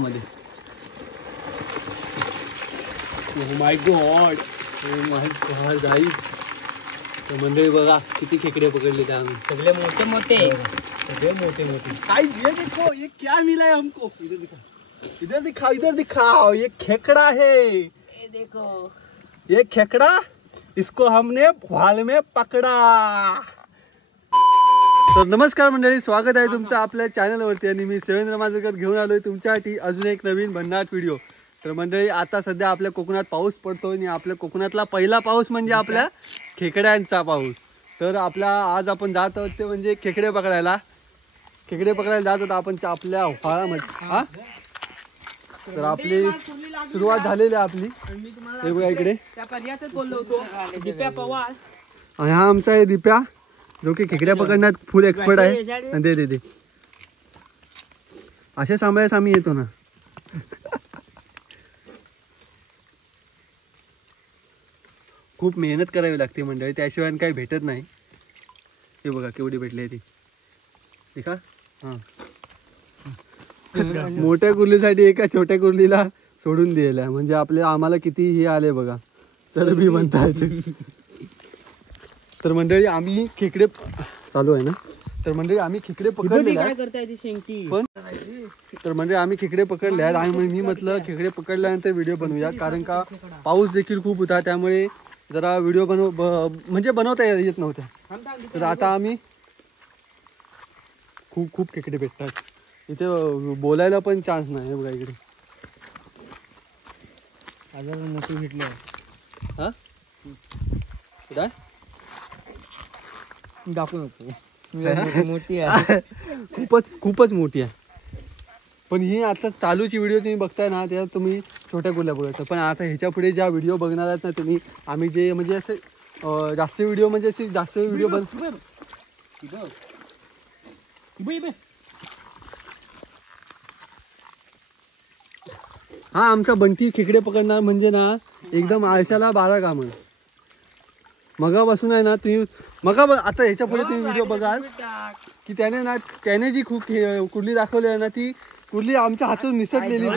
मध्ये माय God guys. तर मंडळी बघा किती खेकडे पकडले थे आम्ही. सगळे मोठे मोठे सगळे मोठे मोठे. गाइस ये देखो ये क्या मिला है हमको. इधर दिखा इधर दिखा इधर दिखाओ. ये खेकड़ा है. ये देखो ये खेकड़ा इसको हमने भाल में पकड़ा. तर नमस्कार मंडळी, स्वागत आहे तुमचं आपल्या चॅनलवरती. आणि मी सेवेंद्र मांजरेकर घेऊन आलोय तुमच्यासाठी अजून एक नवीन भन्नाट व्हिडिओ. तर मंडळी आता सध्या आपल्या कोकणात पाऊस पडतोय आणि आपल्या कोकणातला पहिला पाऊस म्हणजे आपल्या खेकड्यांचा पाऊस. तर आपला आज आपण जात आहोत ते म्हणजे खेकडे पकडायला जात होतो आपण आपल्या व्हाळामध्ये. हा तर आपली सुरुवात झालेली आहे आपली. हे बघा इकडे हा आमचा आहे दिप्या, जो की खेकड्या पकडण्यात फुल एक्सपर्ट आहे. दे अशा सांभाळायच आम्ही येतो ना. खूप मेहनत करावी लागते मंडळी, त्याशिवाय काही भेटत नाही. हे बघा केवढी भेटली ती. ठीक आहे. हां मोठ्या कुर्लीसाठी एका छोट्या कुर्लीला सोडून दिलेला म्हणजे आम्हाला किती हे आले बघा, चरबी म्हणता येते. तर मंडळी आम्ही खेकडे चालू आहे ना. तर मंडळी आम्ही खेकडे पकडले पण. तर म्हणजे आम्ही खेकडे पकडले आहेत आणि मी म्हटलं खेकडे पकडल्यानंतर व्हिडिओ बनवूया, कारण का पाऊस देखील खूप होता त्यामुळे जरा व्हिडिओ म्हणजे बनवता येत नव्हत्या. तर आता आम्ही खूप खेकडे भेटतात इथे, बोलायला पण चान्स नाही. बघा इकडे मोठी भेटले. हा काय दाखवू नको, मोठी आहे. खूपच मोठी आहे. पण ही आता चालूची व्हिडिओ तुम्ही बघताय ना, त्यात तुम्ही छोट्या कुर्ल्या बघायचं. पण आता ह्याच्या पुढे ज्या व्हिडिओ बघणार आहेत ना तुम्ही, आम्ही जे म्हणजे असे जास्त व्हिडिओ म्हणजे असे जास्त व्हिडिओ हा आमचा बंटी खेकडे पकडणार म्हणजे ना एकदम आळशाला 12 कामं. मगापासून आहे ना तुम्ही आता ह्याच्या पुढे तुम्ही व्हिडिओ बघाल की त्याने जी खूप कुर्ली दाखवली आहे ना, ती कुर्ली आमच्या हातून निसटलेली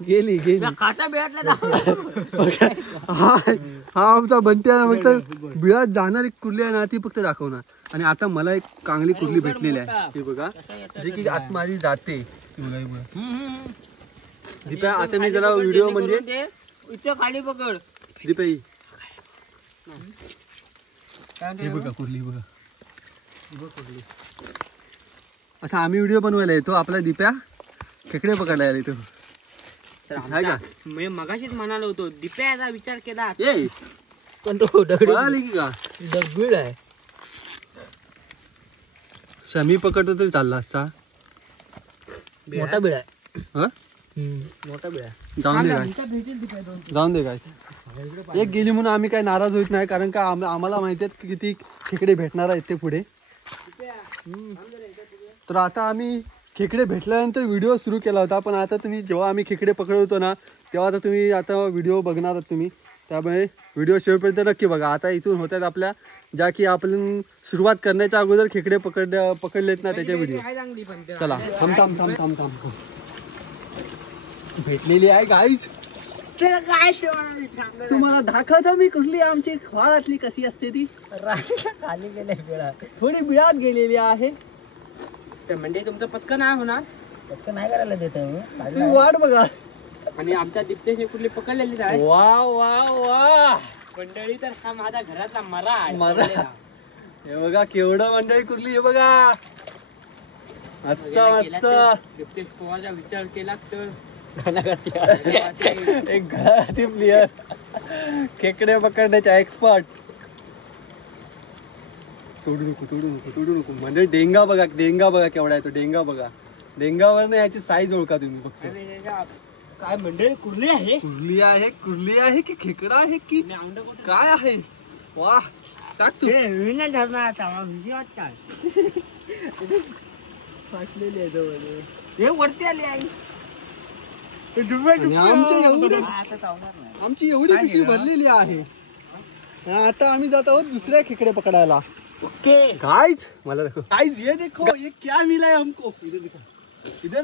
गेली. हा आमचा बंटी आहे. फक्त बिळात जाणारी कुर्ली आहे ना ती फक्त दाखवणार. आणि आता मला एक चांगली कुर्ली भेटलेली आहे ती बघा, जी की आत माझी जाते. दीपा आता मी जरा व्हिडिओ म्हणजे खाली पकड दीपा हे बघा कुर्ली बघा. असा आम्ही व्हिडिओ बनवायला येतो. आपला दीप्या खेकडे पकडायला येतो. मी मगाशीच म्हणालो होतो दिप्याचा विचार केला पण तो दगडी की का दगड आहे. मी पकडतो तरी चालला असता. मोठा बिळ आहे. मोठा बिळ आहे. जाऊन दे काय एक गेली म्हणून आम्ही काय नाराज होत नाही, कारण का आम्हाला माहिती आहे किती खेकडे भेटणार आहेत ते पुढे. तर आता आम्ही खेकडे भेटल्यानंतर व्हिडिओ सुरू केला होता. पण आता तुम्ही जेव्हा आम्ही खेकडे पकडवतो ना तेव्हा आता तुम्ही आता व्हिडिओ बघणार आहात तुम्ही, त्यामुळे व्हिडिओ शेवटपर्यंत नक्की बघा. आता इथून होतात आपल्या ज्या की आपण सुरुवात करण्याच्या अगोदर खेकडे पकडलेत ना त्याच्या व्हिडिओ. चला थांब भेटलेली आहे गाईज. तुम्हाला दाखवतो मी कुर्ली आमची व्हाळातली कशी असते ती. खाली गेले थोडी बिळात गेलेली आहे. तर म्हणजे तुमचं पटकन नाही होणार, पटकन नाही करायला देत. तुम्ही वाट बघा. आणि आमच्या दिप्तेश कुर्ली पकडलेलीच आहे. वा वा वा मंडळी, तर हा माझा घरातला मरा आहे. हे बघा केवढं मंडळी कुर्ली. हे बघा मस्त दिप्तेश पोहाचा विचार केला तर एक घरातील प्लेयर खेकडे पकडण्याचा एक्सपर्ट. तोडू नको म्हणजे डेंगा बघा केवढा आहे तो. डेंगा बघा, डेंगावर याची साईज ओळखा तुम्ही फक्त. काय मंडळी कुर्ली आहे की खेकडा आहे की काय आहे. वा टाक तू. फाटलेली आहे हे वरती आली आई. आमची एवढी पिशवी भरलेली आहे. आता आम्ही जात आहोत दुसऱ्या खेकडे पकडायला. गाइस मला देखो गाइस, ये देखो ये क्या मिला है हमको. इधर देखो इधर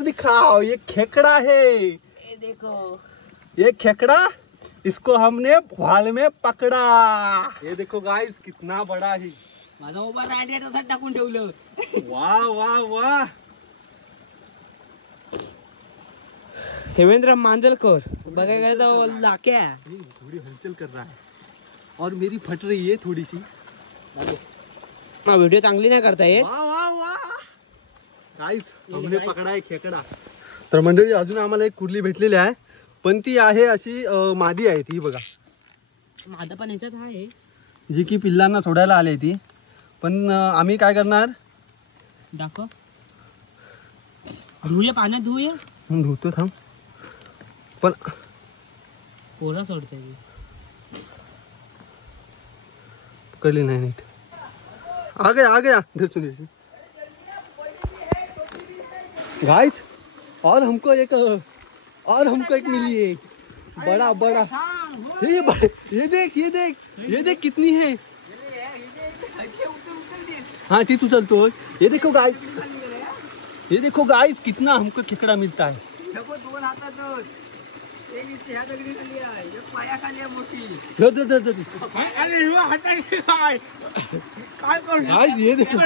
दिखाओ ये खेकड़ा है। ये देखो ये खेकड़ा इसको हमने भाल में पकड़ा। ये देखो गाइस कितना बड़ा है। माझा मोबाईल आयडिया तसा टाकून ठेवलं। वाह वाह वाह। सेवेंद्र मांजलकर बघायला गेलं तर लाक्या थोड़ी हलचल कर रहा है और मेरी फट रही है थोड़ी सी। व्हिडिओ चांगली नाही करता येत। वाह वाह वाह गाइस हमने पकडा आहे खेकडा। तर मंडळी अजून आम्हाला एक कुर्ली भेटलेली आहे, पण ती आहे अशी मादी आहे ती बघा, माझा पण ह्याच्यात आहे जी की पिल्लांना सोडायला आली ती। पण आम्ही काय करणार, दाखव धुये पाण्यात धुये धुतो थांब, पण पोरा सोडते पकडली नाही नीट। आ गया इधर सुनिए गाइस, और हमको एक मिली है बड़ा बड़ा। ये देख कितनी है। हाँ ती तू चलतो। ये देखो गाइस कितना हमको खेकड़ा मिलता है। धर गाइस ये देखो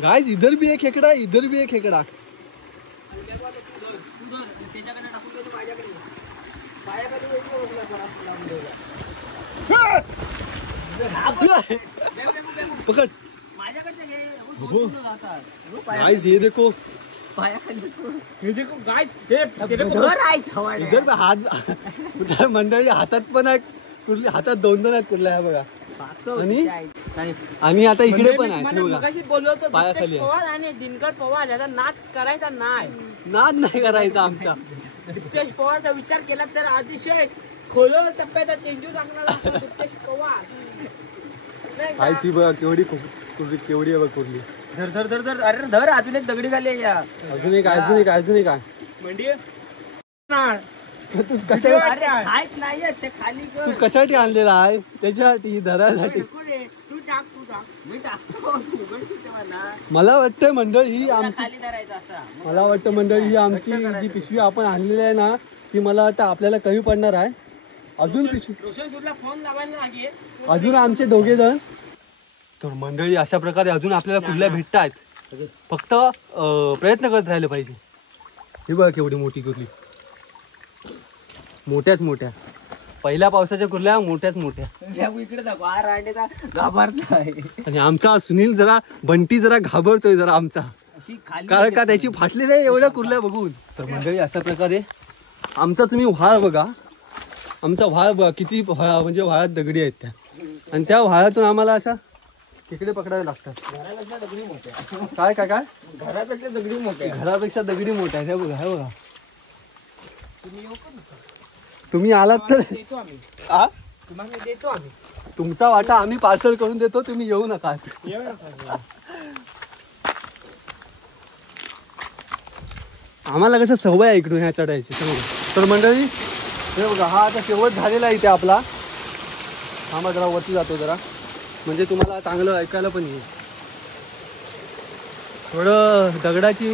गाइस, इधर भी एक खेकड़ा, इधर भी एक खेकड़ा। पकड़ गाइस, ये देखो इधर हात मंडळी हातात पण आहे कुर्ली, हातात दोन आहेत कुर्ल्या बघा, आणि आता इकडे पण आहे बघा पायाखाली आणि दिनकर पवार याचा नाद करायचा नाही, नाद नाही करायचा आमचा। दिपेश पवारचा विचार केला तर अतिशय खोलवर टप्प्याचा चेंडू टाकणारा दिपेश पवार। आईची बघ केवढी कुर्ली, केवढी आहे बघ कुर्ली। धर अरे धर, अजून एक दगडी झाली या, अजून एक म्हणजे तू कशासाठी आणलेला आहे? त्याच्यासाठी धरायसाठी। मला वाटतं मंडळ ही आमची, जी पिशवी आपण आणलेली आहे ना, ती मला वाटतं आपल्याला कमी पडणार आहे। अजून अजून आमचे दोघे जण तर मंडळी अशा प्रकारे अजून आपल्याला कुर्ल्या भेटतात, फक्त प्रयत्न करत राहिले पाहिजे। ही बघा केवढी मोठी कुर्ली, मोठ्याच मोठ्या, पहिल्या पावसाच्या कुर्ल्या मोठ्याच मोठ्या। आणि आमचा सुनील जरा, बंटी जरा घाबरतोय जरा आमचा, कारण का त्याची फाटलेली आहे एवढ्या कुर्ल्या बघून। तर मंडळी अशा प्रकारे आमचा तुम्ही व्हाळ बघा, आमचा व्हाळ बघा किती म्हणजे व्हाळात दगडी आहेत त्या, आणि त्या व्हाळातून आम्हाला अशा खेकडे पकडावे लागतात। काय काय काय घरापेक्षा दगडी मोठे, घरापेक्षा दगडी मोठ्या आहे, हे बघा तुम्ही आलात तर देतो आम्ही, तुम्हाला देतो आम्ही, तुमचा वाटा आम्ही पार्सल करून देतो, तुम्ही येऊ नका। आम्हाला कसं सवय आहे इकडून ह्या चढायची सवय। तर मंडळी हे बघा, हा आता शेवट झालेला आहे इथे आपला। हा जरा वरती जातो जरा, म्हणजे तुम्हाला चांगलं ऐकायला पण येईल। थोडं दगडाची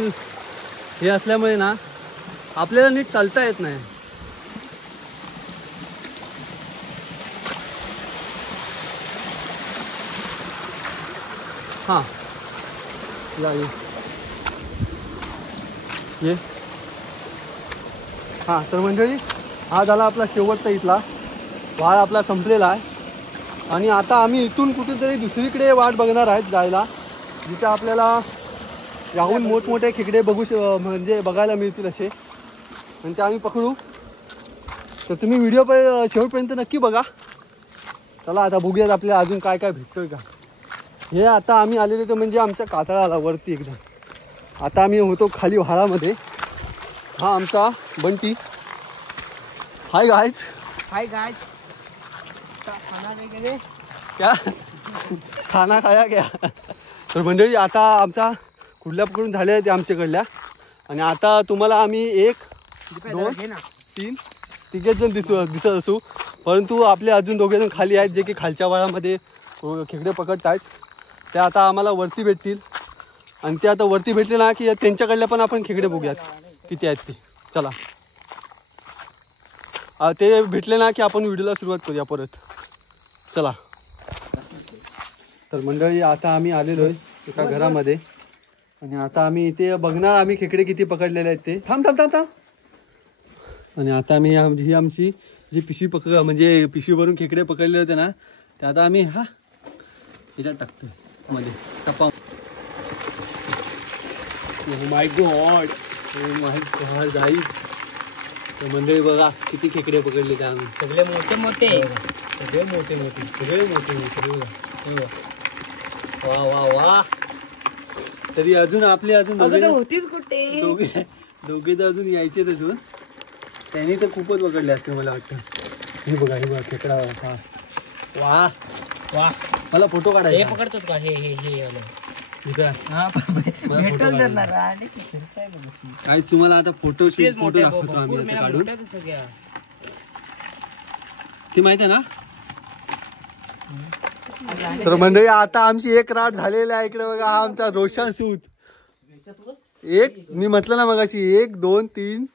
हे असल्यामुळे ना आपल्याला नीट चालता येत नाही। हाँ ये हाँ, तर मंडळी हा झाला आपला शेवटचा इथला वाड, आपला संपलेला आहे। आणि आता आम्ही इथून कुठेतरी दुसरीकडे वाट बघणार आहेत जायला, जिथे आपल्याला याहून मोठमोठे खेकडे म्हणजे बघायला मिळतील असे, आणि ते आम्ही पकडू। तर तुम्ही व्हिडिओ पण शेवटपर्यंत नक्की बघा। चला आता बघूयात आपल्याला अजून काय काय भेटतोय का। हे आता आम्ही आलेले तर म्हणजे आमच्या कातळाला वरती एकदम, आता आम्ही होतो खाली व्हाळामध्ये। हा आमचा बंटी। हाय गाइस, खाना वगैरे क्या खाना खाया क्या। तर मंडळी आता आमचा कुर्ल्या पकडून झाल्या आहेत आमच्याकडल्या, आणि आता तुम्हाला आम्ही 1 2 3 तिघेच जण दिसत असू, परंतु आपले अजून दोघे जण खाली आहेत जे की खालच्या वाळामध्ये खेकडे पकडत आहेत। ते आता आम्हाला वरती भेटतील। आणि ते आता वरती भेटले ना की त्यांच्याकडल्या पण आपण खेकडे बघूयात किती आहेत ते. चला ते भेटले ना की आपण व्हिडिओला सुरुवात करूया परत. चला तर मंडळी आता आम्ही आलेलो आहे एका घरामध्ये आणि आता आम्ही इथे बघणार आम्ही खेकडे किती पकडलेले आहेत ते. थांब थांब थांब थांब. आणि आता आम्ही ही आमची जी पिशवी म्हणजे पिशवी भरून खेकडे पकडले होते ना ते आता आम्ही ह्याच्यात टाकतोय मध्ये टपा. माय गॉड गाईज. तर मंडळी बघा किती खेकडे पकडले ते आम्ही. सगळे मोठे मोठे सगळे मोठे मोठे सगळे मोठे मोठे. वा वा वा. तरी अजून आपले अजून होतीच कुठे दोघे तर अजून यायचे अजून. त्यांनी तर खूपच पकडले असते मला वाटतं. हे बघा खेकडा. वा वा. मला फोटो काढायचा. हे पकडतोस का? हे हे हे काय तुम्हाला आता फोटो दाखवतो आम्ही काढून. ती माहिती आहे ना. तर मंडळी आता आमची एक राट झालेली आहे इकडे बघा. हा आमचा रोशन सूत. मी म्हटलं ना मगाशी 1 2 3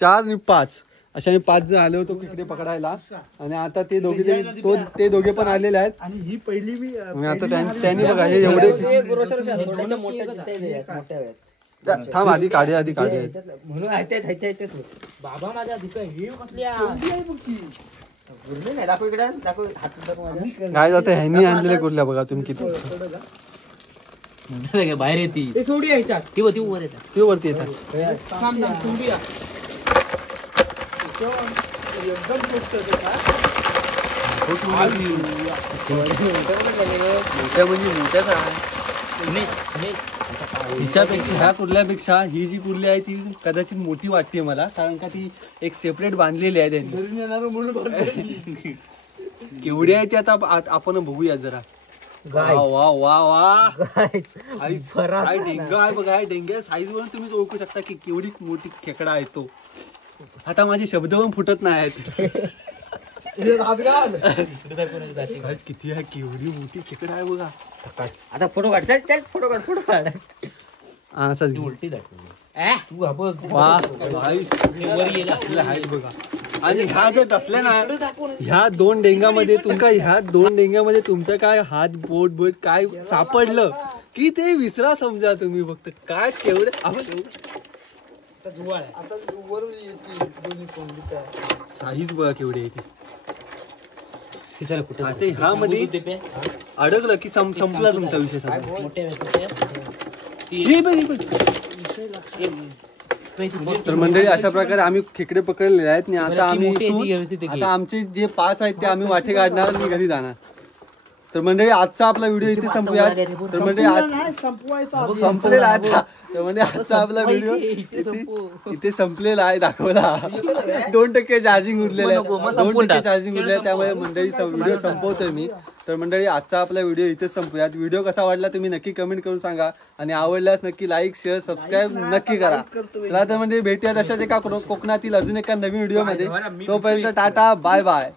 4 आणि 5 अशा आम्ही 5 जण आलो होतो खेकडे पकडायला. आणि आता ते दोघे पण आलेले आहेत. आणि ही पहिली मी आता त्यांनी बघा हे एवढे. थांब आधी काढे म्हणून बाबा माझ्या दाखव इकडे दाखव. काय जातं ह्यांनी आणलेले कुठल्या बघा तुम्ही किती बाहेर येते. सोडी यायच्या ती वर येतात. ती वरती येतात. मोठ्या म्हणजे मोठ्याच आहे. हिच्यापेक्षा ह्या कुर्ल्यापेक्षा ही जी कुर्ली आहे ती कदाचित मोठी वाटते मला. कारण का ती एक सेपरेट बांधलेली आहे त्यांनी. केवढी आहे ती आता आपण बघूया जरा. वा वा वा वा. काय डेंगा आहे बघा. डेंग्या साईज वरून तुम्ही ओळखू शकता की केवढी मोठी खेकडा आहे तो. आता माझे शब्द पण फुटत नाही आहेत. किती आहे केवढी मोठी खेकडा आहे बघा. आता फोटो काढ. चल फोटो काढ. उलटी बघा. आणि ह्या जर टपल्या ना ह्या 2 डेंगामध्ये तुमचं काय हात बोट काय सापडलं की ते विसरा समजा तुम्ही. फक्त काय केवढे साईज बघा केवढी आहे ती. आता ह्या मध्ये अडकलं की संपला तुमचा विषय. तर मंडळी अशा प्रकारे आम्ही खेकडे पकडलेले आहेत. आणि आता आमचे जे 5 आहेत ते आम्ही वाटे काढणार आणि घरी जाणार. तर मंडळी आजचा आपला व्हिडिओ इथे संपूया. तर मंडळी संपलेला आहे. तर म्हणजे आजचा आपला व्हिडिओ इथे संपलेला आहे. दाखवला 2% चार्जिंग उरलेलं आहे. 2% चार्जिंग उरलेलं आहे. त्यामुळे मंडळी व्हिडिओ संपवतोय मी. तर मंडळी आजचा आपला व्हिडिओ इथे संपूयात. व्हिडिओ कसा वाटला तुम्ही नक्की कमेंट करून सांगा. आणि आवडल्यास नक्की लाईक शेअर सबस्क्राईब नक्की करा. तर म्हणजे भेटूया अशाच एका कोकणातील अजून एका नवीन व्हिडिओ मध्ये. तोपर्यंत टाटा बाय बाय.